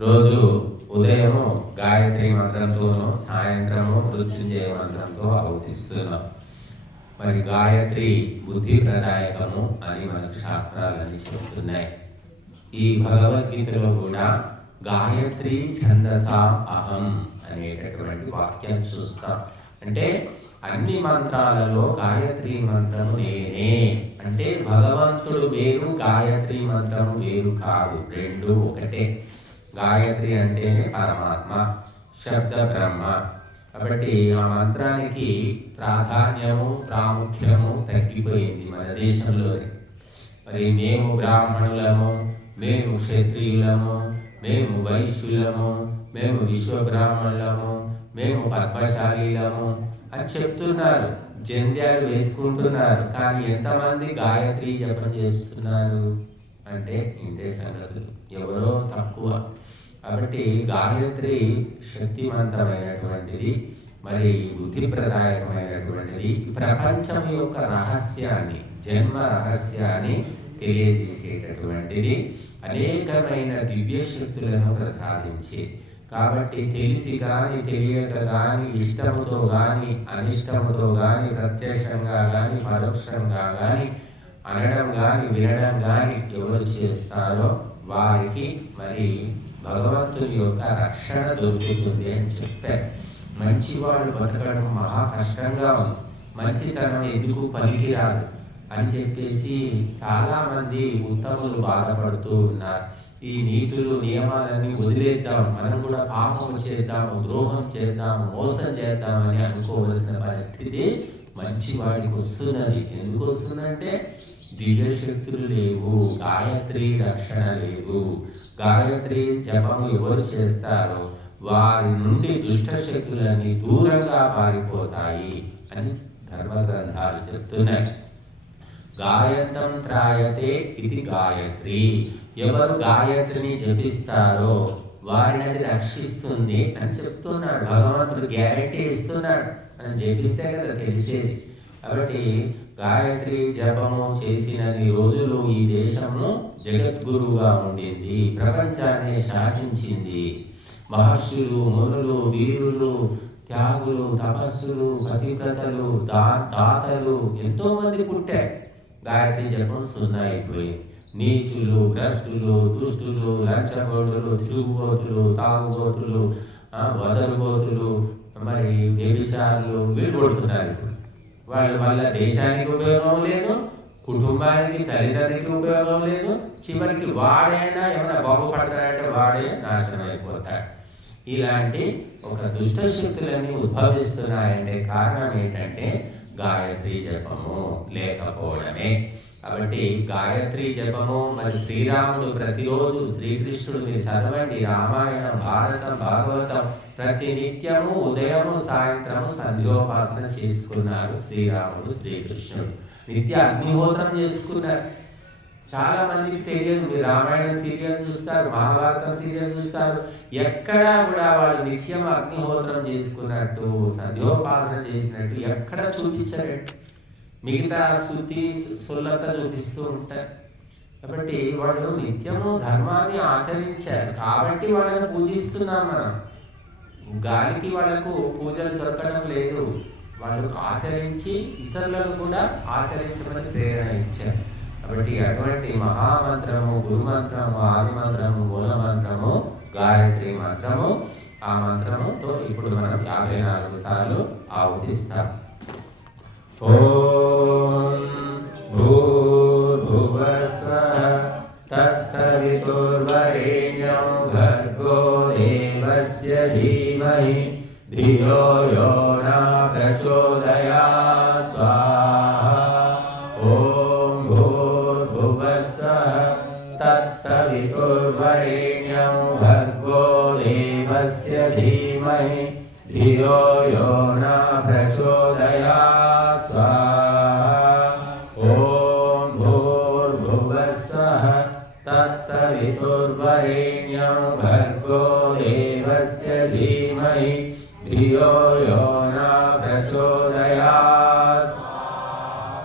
రోజు ఉదయము గాయత్రి మంత్రంతోనూ సాయంత్రము మృత్యుంజయ మంత్రంతో ఆహుతిస్తున్నాం. మరి గాయత్రి బుద్ధి ప్రదాయకము అని మనకు శాస్త్రాలన్నీ చెప్తున్నాయి. ఈ భగవద్గీతలో కూడా గాయత్రి ఛందసా అహం అనేటటువంటి వాక్యం చూస్తాం. అంటే అన్ని మంత్రాలలో గాయత్రి మంత్రము నేనే, అంటే భగవంతుడు వేరు, గాయత్రి మంత్రము వేరు కాదు, రెండు ఒకటే. గాయత్రి అంటేనే పరమాత్మ, శబ్ద బ్రహ్మ. కాబట్టి ఆ మంత్రానికి ప్రాధాన్యము ప్రాముఖ్యము తగ్గిపోయింది మన దేశంలోనే. మరి మేము బ్రాహ్మణులము, మేము క్షత్రియులము, మేము వైశ్యులము, మేము విశ్వబ్రాహ్మణులము, మేము పద్మశాలీలము అని చెప్తున్నారు, జంధ్యాలు వేసుకుంటున్నారు. కానీ ఎంతమంది గాయత్రి జపం చేస్తున్నారు అంటే ఇంతే సంగతులు, ఎవరో తక్కువ. కాబట్టి గాయత్రి శక్తివంతమైనటువంటిది, మరి బుద్ధిప్రదాయకమైనటువంటిది. ప్రపంచం యొక్క రహస్యాన్ని, జన్మ రహస్యాన్ని తెలియజేసేటటువంటిది, అనేకమైన దివ్య శక్తులను ప్రసాదించి. కాబట్టి తెలిసి కానీ తెలియక కానీ, ఇష్టముతో కానీ అనిష్టముతో కానీ, ప్రత్యక్షంగా కానీ పరోక్షంగా కానీ, అనడం కానీ వినడం కానీ ఎవరు చేస్తారో వారికి మరి భగవంతుని యొక్క రక్షణ దొరుకుతుంది అని చెప్పారు. మంచివాళ్ళు బతకడం మహా కష్టంగా ఉంది, మంచితనం ఎందుకు పనికిరాదు అని చెప్పేసి చాలామంది ఉత్తములు బాధపడుతూ ఉన్నారు. ఈ నీతులు నియమాలన్నీ వదిలేద్దాం, మనం కూడా పాపం చేద్దాము, ద్రోహం చేద్దాము, మోసం చేద్దామని అనుకోవలసిన పరిస్థితి మంచివాడికి వస్తున్నది. ఎందుకు వస్తుందంటే దివ్యశక్తులు లేవు, గాయత్రి రక్షణ లేదు. గాయత్రి జపము ఎవరు చేస్తారో వారి నుండి దుష్ట శక్తులన్నీ దూరంగా పారిపోతాయి అని ధర్మగ్రంథాలు చెప్తున్నాయి. గాయత్రం త్రాయతే ఇది గాయత్రి. ఎవరు గాయత్రిని జపిస్తారో వారిని అది రక్షిస్తుంది అని చెప్తున్నాడు. భగవంతుడు గ్యారెంటీ ఇస్తున్నాడు, మనం జపిస్తే కదా తెలిసేది. కాబట్టి గాయత్రి జపము చేసినన్ని రోజులు ఈ దేశంలో జగద్గురువుగా ఉండింది, ప్రపంచాన్ని శాసించింది. మహర్షులు, మునులు, వీరులు, త్యాగులు, తపస్సులు, పతివ్రతలు, దాతలు ఎంతో మంది పుట్టారు. గాయత్రి జపం సున్నా అయిపోయింది. నీచులు, భ్రష్టులు, దుష్టులు, లంచగోడులు, తిరుగుబోతులు, తాగుబోతులు, వదరుబోతులు, మరి వ్యభిచారులు వీళ్ళు కొడుతున్నారు. వాళ్ళు వల్ల దేశానికి ఉపయోగం లేదు, కుటుంబానికి తల్లిదండ్రికి ఉపయోగం లేదు, చివరికి వాడైనా ఏమైనా బాగుపడతాడంటే వాడే నాశనం అయిపోతాడు. ఇలాంటి ఒక దుష్ట శక్తులన్నీ ఉద్భవిస్తున్నాయంటే కారణం ఏంటంటే గాయత్రి జపము లేకపోవడమే. కాబట్టి గాయత్రి జపము మరి శ్రీరాముడు ప్రతిరోజు, శ్రీకృష్ణుడు మీరు చదవండి, రామాయణం, భారతం, భాగవతం ప్రతి నిత్యము ఉదయము సాయంత్రము సంధ్యోపాసన చేసుకున్నారు శ్రీరాముడు శ్రీకృష్ణుడు. నిత్య అగ్నిహోత్రం చేసుకున్నారు. చాలా మందికి తెలియదు. మీరు రామాయణ సీరియల్ చూస్తారు, మహాభారతం సీరియల్ చూస్తారు, ఎక్కడా కూడా వాళ్ళు నిత్యం అగ్నిహోత్రం చేసుకున్నట్టు, సంధ్యోపాసన చేసినట్టు ఎక్కడ చూపించారు. మిగతా శృతి సుల్లత చూపిస్తూ ఉంటారు. కాబట్టి వాళ్ళు నిత్యము ధర్మాన్ని ఆచరించారు కాబట్టి వాళ్ళని పూజిస్తున్నాం మనం. గాలికి వాళ్ళకు పూజలు దొరకడం లేదు, వాళ్ళు ఆచరించి ఇతరులను కూడా ఆచరించమని ప్రేరణ ఇచ్చారు. కాబట్టి అటువంటి మహామంత్రము, గురుమంత్రము, ఆది మంత్రము, మూల మంత్రము గాయత్రి మంత్రము. ఆ మంత్రముతో ఇప్పుడు మనం 54 సార్లు ఆవుతిస్తాం. ఓం భూర్భువస్వః తత్సవితుర్వరేణ్యం భర్గో దేవస్య ధీమహి ధియో యో న ప్రచోదయాత్ స్వాహా. ఓం భూర్భువస్వః తత్సవితుర్వరేణ్యం భర్గో దేవస్య ధీమహి ధియో యో న ప్రచోదయాత్ స్వాహా. ఓం భూర్భువస్వః తత్సవితుర్వరేణ్యం భర్గో దేవస్య ధీమహి ధియో యో